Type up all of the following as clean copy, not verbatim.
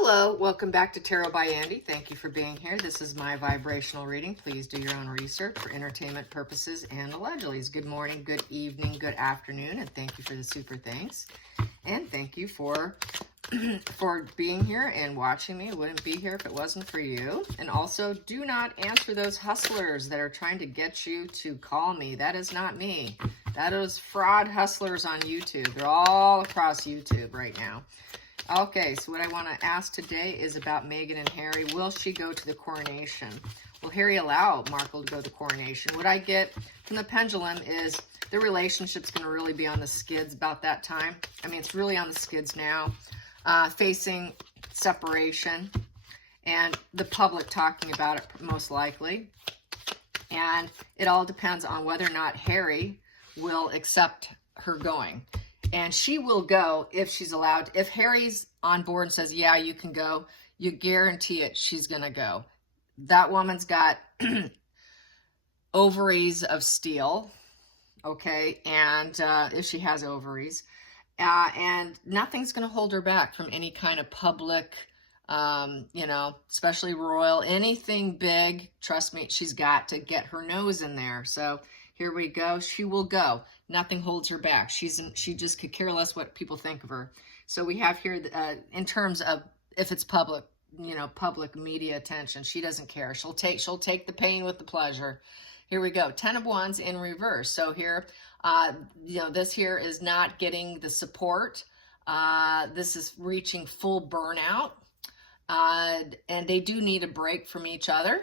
Hello, welcome back to Tarot by Andy. Thank you for being here. This is my vibrational reading. Please do your own research for entertainment purposes and allegedly. Good morning, good evening, good afternoon, and thank you for the super thanks. And thank you for being here and watching me. I wouldn't be here if it wasn't for you. And also, do not answer those hustlers that are trying to get you to call me. That is not me. That is fraud hustlers on YouTube. They're all across YouTube right now. Okay, so what I want to ask today is about Meghan and Harry. Will she go to the coronation? Will Harry allow Markle to go to the coronation? What I get from the pendulum is the relationship's going to really be on the skids about that time. I mean, it's really on the skids now, facing separation and the public talking about it most likely. And it all depends on whether or not Harry will accept her going. And she will go if she's allowed. If Harry's on board and says, yeah, you can go, you guarantee it, she's going to go. That woman's got ovaries of steel, okay? And if she has ovaries. And nothing's going to hold her back from any kind of public, you know, especially royal, anything big. Trust me, she's got to get her nose in there. So here we go. She will go. Nothing holds her back. She just could care less what people think of her. So we have here, in terms of if it's public, you know, public media attention, she doesn't care. She'll take the pain with the pleasure. Here we go. 10 of Wands in reverse. So here, you know, this here is not getting the support. This is reaching full burnout. And they do need a break from each other.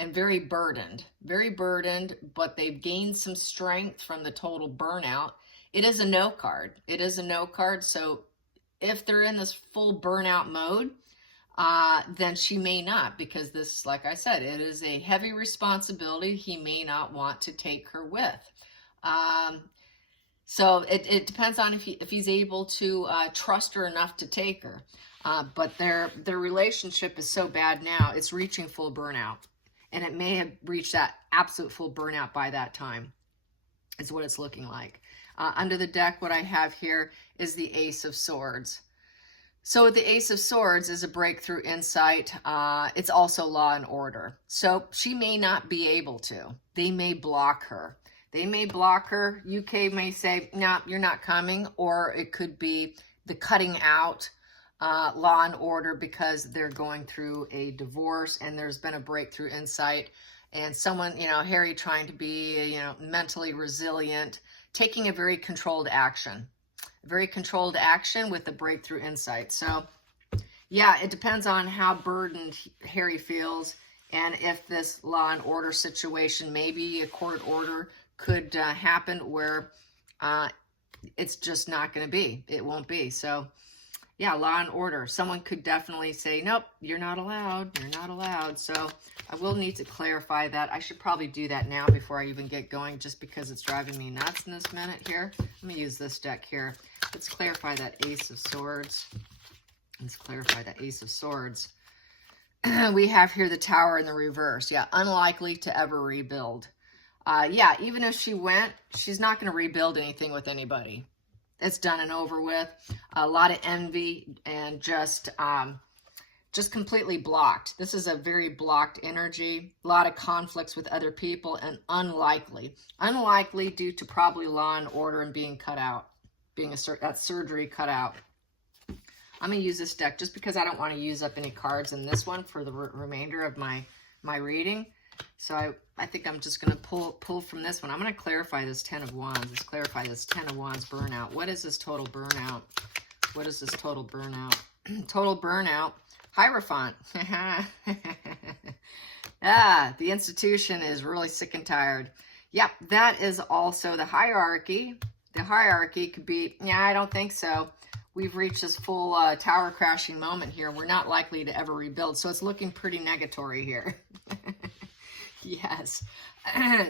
And very burdened, but they've gained some strength from the total burnout. It is a no card. It is a no card. So if they're in this full burnout mode, then she may not, because this, like I said, it is a heavy responsibility he may not want to take her with. So it depends on if he's able to trust her enough to take her. But their relationship is so bad now, it's reaching full burnout. And it may have reached that absolute full burnout by that time, is what it's looking like. Under the deck, what I have here is the Ace of Swords. So the Ace of Swords is a breakthrough insight. It's also law and order. So she may not be able to. They may block her. They may block her. UK may say, no, you're not coming. Or it could be the cutting out. Law and order, because they're going through a divorce and there's been a breakthrough insight, and someone, you know, Harry trying to be, you know, mentally resilient, taking a very controlled action with the breakthrough insight. So yeah, it depends on how burdened Harry feels, and if this law and order situation, maybe a court order could happen where it's just not going to be, it won't be. So yeah, law and order. Someone could definitely say, nope, you're not allowed. You're not allowed. So I will need to clarify that. I should probably do that now before I even get going, just because it's driving me nuts in this minute here. Let me use this deck here. Let's clarify that Ace of Swords. Let's clarify that Ace of Swords. We have here the Tower in the reverse. Yeah, unlikely to ever rebuild. Yeah, even if she went, she's not going to rebuild anything with anybody. It's done and over with. A lot of envy and just completely blocked. This is a very blocked energy. A lot of conflicts with other people, and unlikely. Unlikely due to probably law and order and being cut out, being that surgery cut out. I'm going to use this deck just because I don't want to use up any cards in this one for the remainder of my reading. So I think I'm just going to pull from this one. I'm going to clarify this 10 of Wands. Let's clarify this 10 of Wands burnout. What is this total burnout? What is this total burnout? Total burnout. Hierophant. The institution is really sick and tired. Yep, that is also the hierarchy. The hierarchy could be, yeah, I don't think so. We've reached this full tower crashing moment here. We're not likely to ever rebuild. So it's looking pretty negatory here. Yes.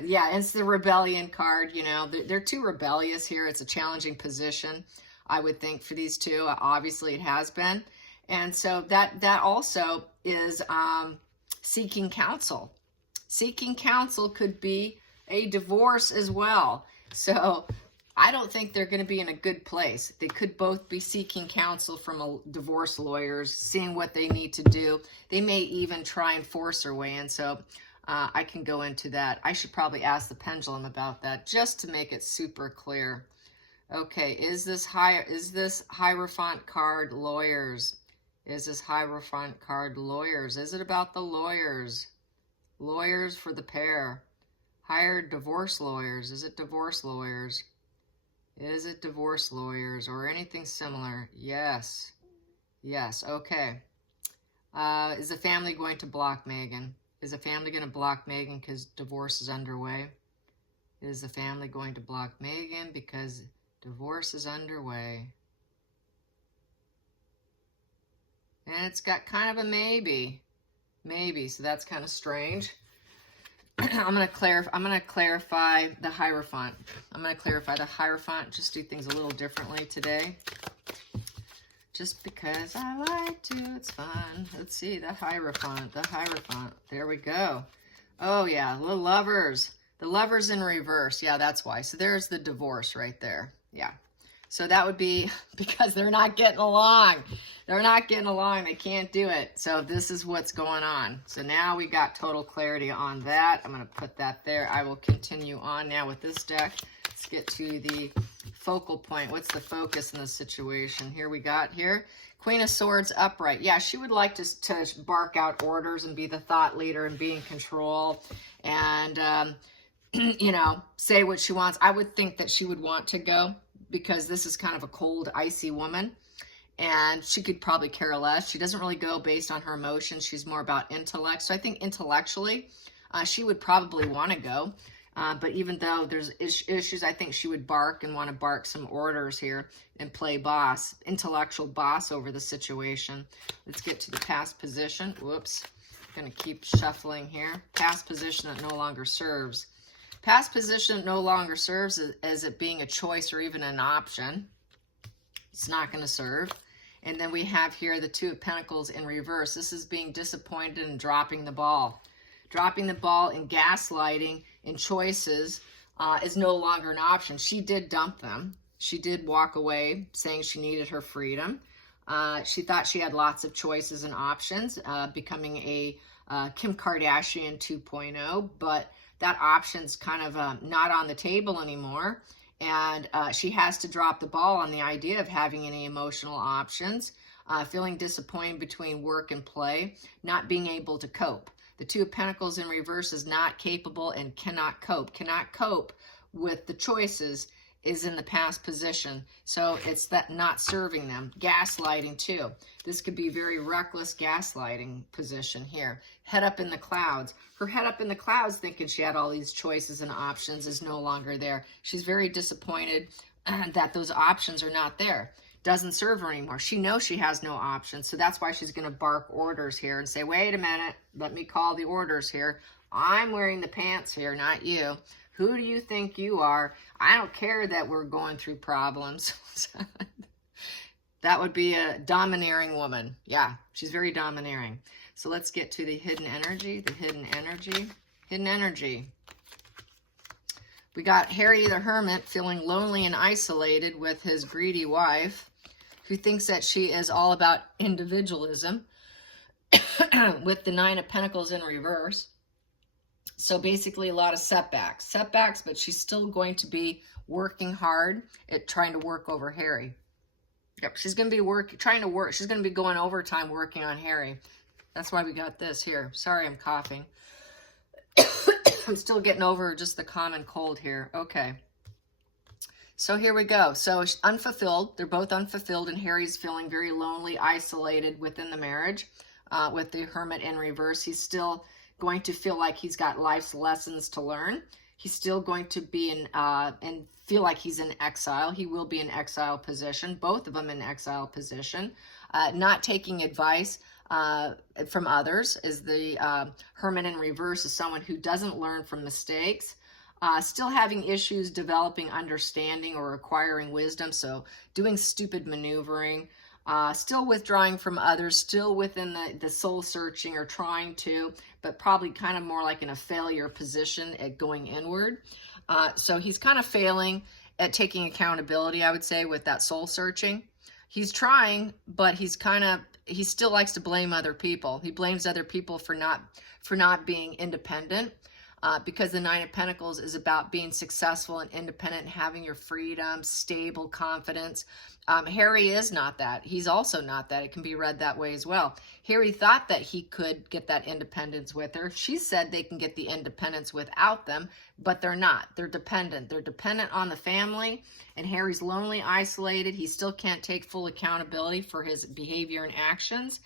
Yeah, it's the rebellion card. You know, they're too rebellious here. It's a challenging position, I would think, for these two. Obviously, it has been. And so that also is seeking counsel. Seeking counsel could be a divorce as well. So I don't think they're going to be in a good place. They could both be seeking counsel from divorce lawyers, seeing what they need to do. They may even try and force their way in. So I can go into that. I should probably ask the pendulum about that just to make it super clear. Okay, is this Hierophant card lawyers? Is this Hierophant card lawyers? Is it about the lawyers? Lawyers for the pair. Hired divorce lawyers. Is it divorce lawyers? Is it divorce lawyers or anything similar? Yes. Yes, okay. Is the family going to block Megan? Is the family going to block Megan because divorce is underway? Is the family going to block Megan because divorce is underway? And it's got kind of a maybe. Maybe, so that's kind of strange. I'm going to clarify the Hierophant. I'm going to clarify the Hierophant, just do things a little differently today. Just because I like to, it's fun. Let's see, the Hierophant. There we go. Oh yeah, the lovers. The lovers in reverse. Yeah, that's why. So there's the divorce right there. Yeah. So that would be because they're not getting along. They're not getting along. They can't do it. So this is what's going on. So now we got total clarity on that. I'm going to put that there. I will continue on now with this deck. Let's get to the focal point. What's the focus in the situation? Here we got here. Queen of Swords upright. Yeah, she would like to bark out orders and be the thought leader and be in control and, you know, say what she wants. I would think that she would want to go, because this is kind of a cold, icy woman, and she could probably care less. She doesn't really go based on her emotions. She's more about intellect. So I think intellectually, she would probably want to go. But even though there's issues, I think she would bark and want to bark some orders here and play boss, intellectual boss over the situation. Let's get to the past position. Whoops. I'm going to keep shuffling here. Past position that no longer serves. Past position no longer serves as it being a choice or even an option. It's not going to serve. And then we have here the Two of Pentacles in reverse. This is being disappointed and dropping the ball. Dropping the ball and gaslighting and choices is no longer an option. She did dump them. She did walk away saying she needed her freedom. She thought she had lots of choices and options, becoming a Kim Kardashian 2.0, but that option's kind of not on the table anymore. And she has to drop the ball on the idea of having any emotional options, feeling disappointed between work and play, not being able to cope. The Two of Pentacles in reverse is not capable and cannot cope with the choices, is in the past position. So it's that not serving them. Gaslighting too. This could be very reckless gaslighting position here. Head up in the clouds. Her head up in the clouds thinking she had all these choices and options is no longer there. She's very disappointed that those options are not there. Doesn't serve her anymore. She knows she has no options. So that's why she's going to bark orders here and say, wait a minute, let me call the orders here. I'm wearing the pants here, not you. Who do you think you are? I don't care that we're going through problems. That would be a domineering woman. Yeah, she's very domineering. So let's get to the hidden energy. The hidden energy. Hidden energy. We got Harry the Hermit feeling lonely and isolated with his greedy wife, who thinks that she is all about individualism, with the Nine of Pentacles in reverse. So basically a lot of setbacks, but she's still going to be working hard at trying to work over Harry. Yep, she's going to be she's going to be going overtime working on Harry. That's why we got this here. Sorry, I'm coughing. I'm still getting over just the common cold here. Okay. So here we go. So unfulfilled. They're both unfulfilled, and Harry's feeling very lonely, isolated within the marriage. With the Hermit in reverse, he's still going to feel like he's got life's lessons to learn. He's still going to be in and feel like he's in exile. He will be in exile position, both of them in exile position. Not taking advice from others, is the Hermit in reverse is someone who doesn't learn from mistakes. Still having issues developing understanding or acquiring wisdom, so doing stupid maneuvering. Still withdrawing from others, still within the soul searching or trying to, but probably kind of more like in a failure position at going inward. So he's kind of failing at taking accountability, I would say, with that soul searching. He's trying, but he still likes to blame other people. He blames other people for not being independent, because the Nine of Pentacles is about being successful and independent, having your freedom, stable confidence. Harry is not that. He's also not that. It can be read that way as well. Harry thought that he could get that independence with her. She said they can get the independence without them, but they're not. They're dependent. They're dependent on the family, and Harry's lonely, isolated. He still can't take full accountability for his behavior and actions,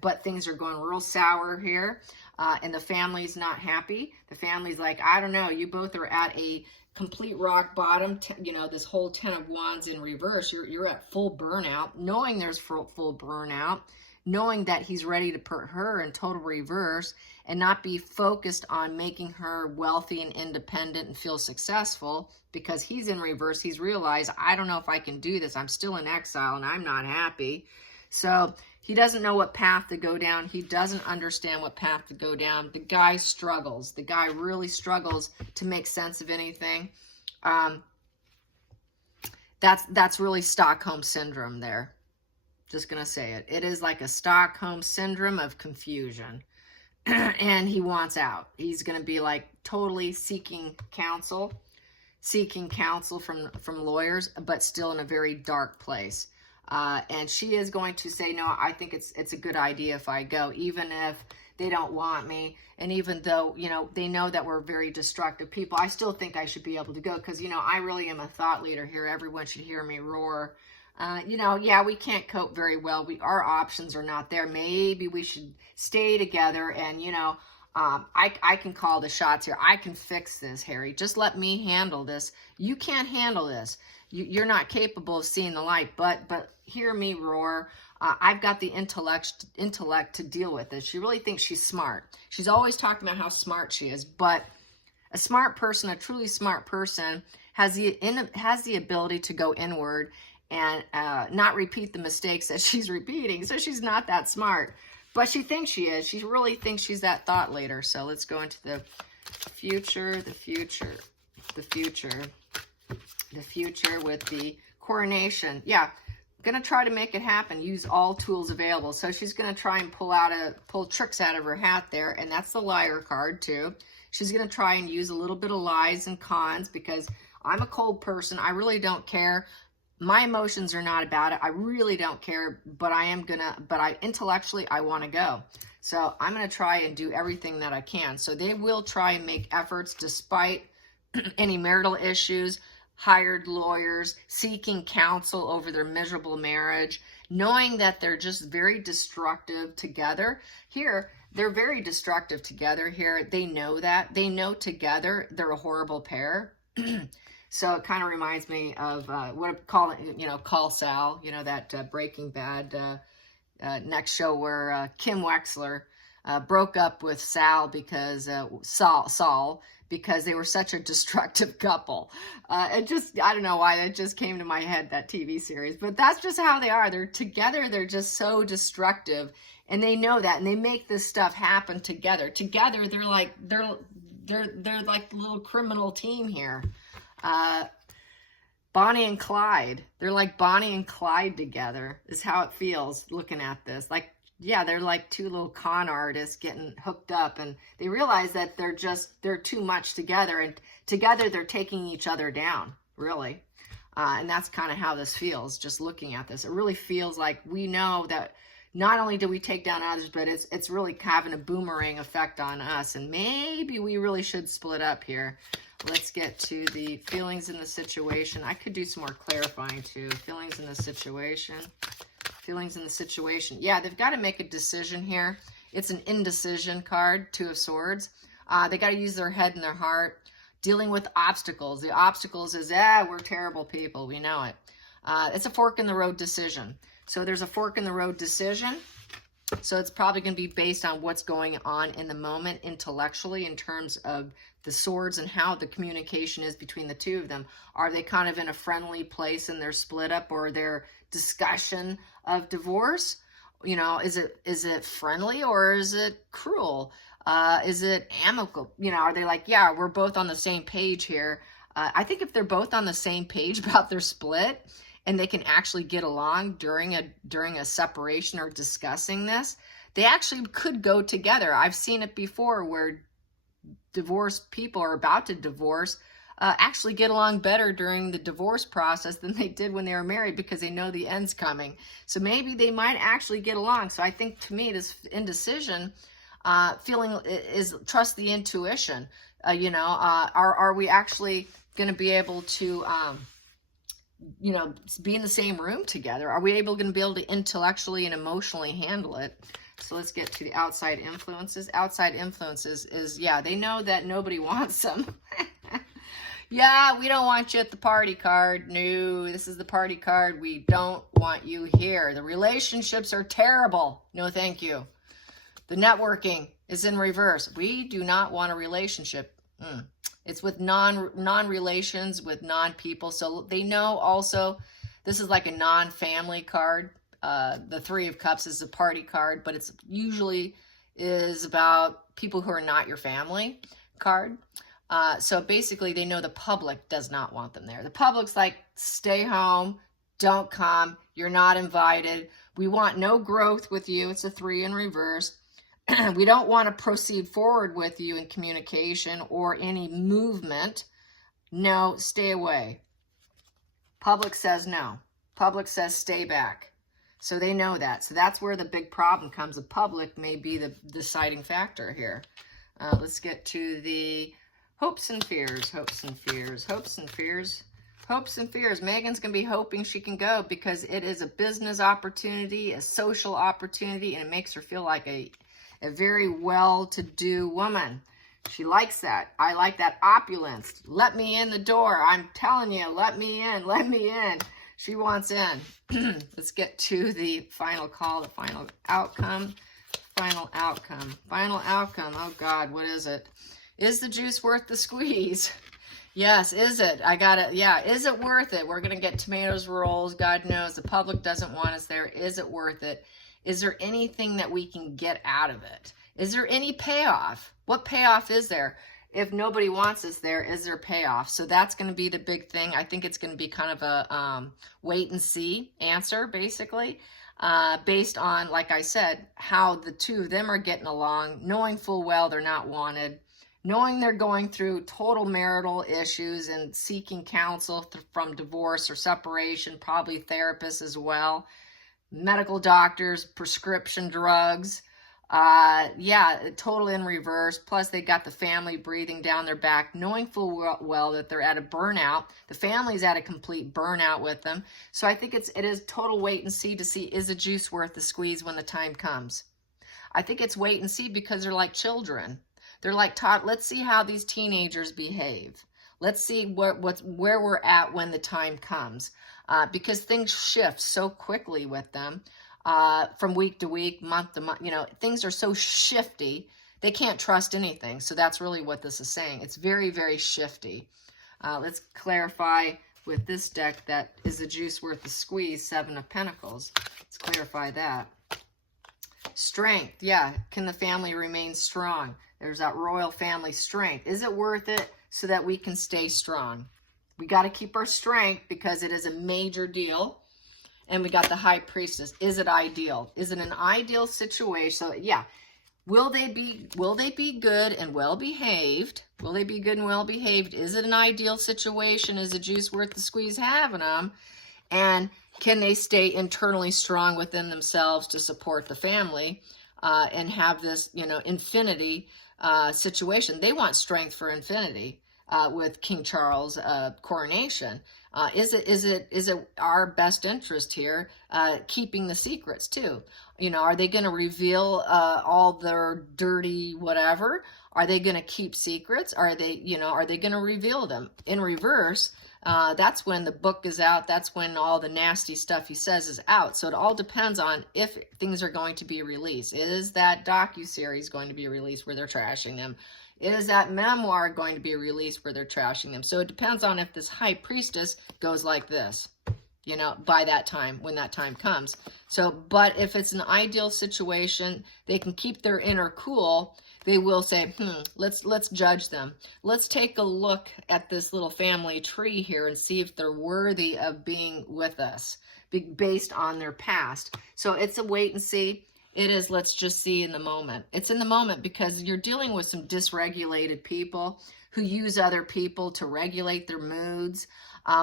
but things are going real sour here, and the family's not happy. The family's like, I don't know, you both are at a complete rock bottom. This whole 10 of Wands in reverse, you're at full burnout, knowing there's full burnout, knowing that he's ready to put her in total reverse and not be focused on making her wealthy and independent and feel successful, because he's in reverse. He's realized, I don't know if I can do this. I'm still in exile and I'm not happy. So he doesn't know what path to go down. He doesn't understand what path to go down. The guy struggles. The guy really struggles to make sense of anything. That's really Stockholm Syndrome there. Just going to say it. It is like a Stockholm Syndrome of confusion. And he wants out. He's going to be like totally seeking counsel from lawyers, but still in a very dark place. And she is going to say, no, I think it's a good idea if I go, even if they don't want me. And even though, they know that we're very destructive people, I still think I should be able to go, because, I really am a thought leader here. Everyone should hear me roar. Yeah, we can't cope very well. Our options are not there. Maybe we should stay together, and, I can call the shots here. I can fix this, Harry. Just let me handle this. You can't handle this. You're not capable of seeing the light, but hear me roar. I've got the intellect to deal with this. She really thinks she's smart. She's always talking about how smart she is, but a smart person, a truly smart person, has the ability to go inward and not repeat the mistakes that she's repeating. So she's not that smart, but she thinks she is. She really thinks she's that thought leader. So let's go into the future with the Coronation. Yeah, gonna try to make it happen. Use all tools available. So she's gonna try and pull tricks out of her hat there, and that's the Liar card too. She's gonna try and use a little bit of lies and cons, because I'm a cold person. I really don't care. My emotions are not about it. I really don't care, but intellectually, I want to go. So I'm going to try and do everything that I can. So they will try and make efforts despite any marital issues, hired lawyers, seeking counsel over their miserable marriage, knowing that they're just very destructive together. Here, they're very destructive together here. They know that. They know together they're a horrible pair. So it kind of reminds me of Call Sal, that Breaking Bad next show where Kim Wexler broke up with Sal because Saul because they were such a destructive couple. I don't know why that just came to my head, that TV series, but that's just how they are. They're together. They're just so destructive, and they know that, and they make this stuff happen together. Together, they're like the little criminal team here. Bonnie and Clyde. They're like Bonnie and Clyde together is how it feels looking at this. Like, yeah, they're like two little con artists getting hooked up, and they realize that they're too much together, and together they're taking each other down, really. And that's kind of how this feels, just looking at this. It really feels like we know that not only do we take down others, but it's really having a boomerang effect on us, and maybe we really should split up here. Let's get to the feelings in the situation. I could do some more clarifying too. Feelings in the situation. Feelings in the situation. Yeah, they've got to make a decision here. It's an indecision card, Two of Swords. They got to use their head and their heart. Dealing with obstacles. The obstacles is, we're terrible people. We know it. It's a fork in the road decision. So there's a fork in the road decision. So it's probably going to be based on what's going on in the moment intellectually in terms of the swords and how the communication is between the two of them. Are they kind of in a friendly place in their split up or their discussion of divorce? Is it friendly or is it cruel? Is it amicable? Are they like, yeah, we're both on the same page here. I think if they're both on the same page about their split and they can actually get along during a separation or discussing this, they actually could go together. I've seen it before where divorced people are about to divorce actually get along better during the divorce process than they did when they were married, because they know the end's coming. So maybe they might actually get along. So I think, to me, this indecision feeling is trust the intuition. Are we actually going to be able to be in the same room together? Are we going to be able to intellectually and emotionally handle it? So let's get to the outside influences. Outside influences is, yeah, they know that nobody wants them. Yeah, we don't want you at the party card. No, this is the party card. We don't want you here. The relationships are terrible. No, thank you. The networking is in reverse. We do not want a relationship. It's with non-relations, with non-people. So they know also this is like a non-family card. The Three of Cups is a party card, but it's usually is about people who are not your family card. So basically they know the public does not want them there. The public's like, stay home, don't come, you're not invited. We want no growth with you. It's a 3 in reverse. We don't want to proceed forward with you in communication or any movement. No, stay away. Public says no. Public says stay back. So they know that. So that's where the big problem comes. The public may be the deciding factor here. Let's get to the hopes and fears. Hopes and fears. Hopes and fears. Hopes and fears. Megan's going to be hoping she can go because it is a business opportunity, a social opportunity, and it makes her feel like a very well-to-do woman. She likes that. I like that opulence. Let me in the door. I'm telling you, let me in. Let me in. She wants in. Let's get to the final call, the final outcome. Final outcome. Final outcome. Oh, God, what is it? Is the juice worth the squeeze? Yes, is it? I got it. Yeah, is it worth it? We're going to get tomatoes, rolls. God knows the public doesn't want us there. Is it worth it? Is there anything that we can get out of it? Is there any payoff? What payoff is there? If nobody wants us there, is there payoff? So that's going to be the big thing. I think it's going to be kind of a wait and see answer, basically, based on, like I said, how the two of them are getting along, knowing full well they're not wanted, knowing they're going through total marital issues and seeking counsel from divorce or separation, probably therapists as well, medical doctors, prescription drugs. Yeah, total in reverse. Plus they got the family breathing down their back, knowing full well that they're at a burnout. The family's at a complete burnout with them. So I think it is total wait and see to see, is the juice worth the squeeze when the time comes? I think it's wait and see because they're like children. They're like, Todd, let's see how these teenagers behave. Let's see where we're at when the time comes. Because things shift so quickly with them. From week to week, month to month, things are so shifty, they can't trust anything. So that's really what this is saying. It's very, very shifty. Let's clarify with this deck that is the juice worth the squeeze, 7 of Pentacles. Let's clarify that. Strength, yeah. Can the family remain strong? There's that royal family strength. Is it worth it so that we can stay strong? We got to keep our strength because it is a major deal. And we got the High Priestess. Is it ideal? Is it an ideal situation? So yeah, will they be good and well behaved? Will they be good and well behaved? Is it an ideal situation? Is the juice worth the squeeze having them? And can they stay internally strong within themselves to support the family and have this, infinity situation? They want strength for infinity with King Charles' coronation. Is it our best interest here, keeping the secrets too? Are they going to reveal all their dirty whatever? Are they going to keep secrets? Are they going to reveal them? In reverse, that's when the book is out. That's when all the nasty stuff he says is out. So it all depends on if things are going to be released. Is that docuseries going to be released where they're trashing them? Is that memoir going to be released where they're trashing them? So it depends on if this High Priestess goes like this. you know, by that time, when that time comes. So, but if it's an ideal situation, they can keep their inner cool. They will say, let's judge them. Let's take a look at this little family tree here and see if they're worthy of being with us based on their past. So it's a wait and see. It is, let's just see in the moment. It's in the moment because you're dealing with some dysregulated people who use other people to regulate their moods.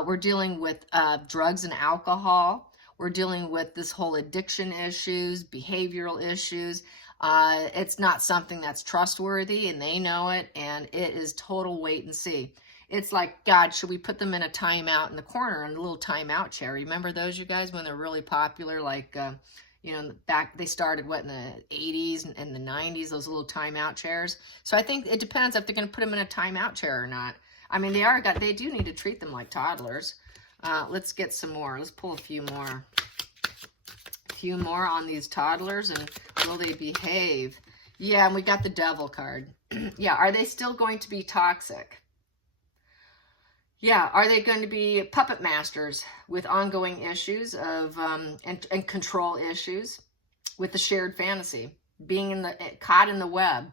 We're dealing with drugs and alcohol. We're dealing with this whole addiction issues, behavioral issues. It's not something that's trustworthy, and they know it, and it is total wait and see. It's like, God, should we put them in a timeout in the corner, in a little timeout chair? Remember those, you guys, when they're really popular? Like, you know, back, they started, what, in the 80s and the 90s, those little timeout chairs. So I think it depends if they're going to put them in a timeout chair or not. I mean, they do need to treat them like toddlers. Let's get some more. Let's pull a few more. A few more on these toddlers, and will they behave? Yeah, and we got the devil card. Yeah, are they still going to be toxic? Yeah, are they going to be puppet masters with ongoing issues of and control issues with the shared fantasy, being caught in the web?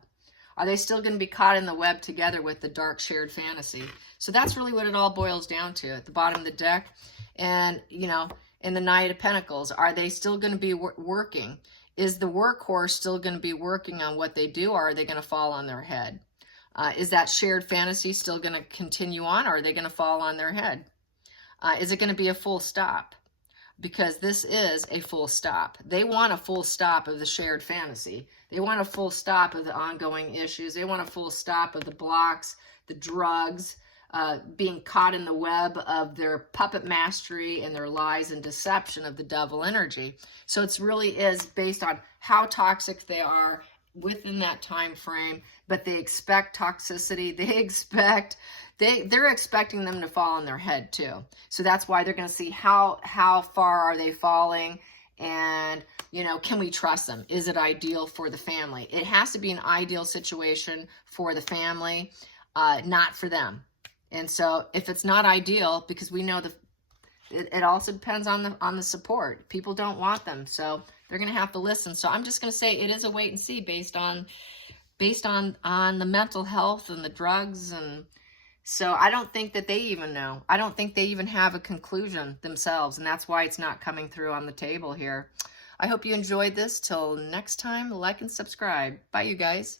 Are they still going to be caught in the web together with the dark shared fantasy? So that's really what it all boils down to at the bottom of the deck. And, you know, in the Knight of Pentacles, are they still going to be working? Is the workhorse still going to be working on what they do, or are they going to fall on their head? Is that shared fantasy still going to continue on, or are they going to fall on their head? Is it going to be a full stop? Because this is a full stop. They want a full stop of the shared fantasy. They want a full stop of the ongoing issues. They want a full stop of the blocks, the drugs, being caught in the web of their puppet mastery and their lies and deception of the devil energy. So it's really is based on how toxic they are within that time frame, but they expect toxicity. They're expecting them to fall on their head too. So that's why they're going to see how far are they falling, and, you know, can we trust them? Is it ideal for the family? It has to be an ideal situation for the family, not for them. And so if it's not ideal, because we know it also depends on the support. People don't want them, so they're going to have to listen. So I'm just going to say it is a wait and see based on the mental health and the drugs. And so I don't think that they even know. I don't think they even have a conclusion themselves, and that's why it's not coming through on the table here. I hope you enjoyed this. Till next time, like and subscribe. Bye, you guys.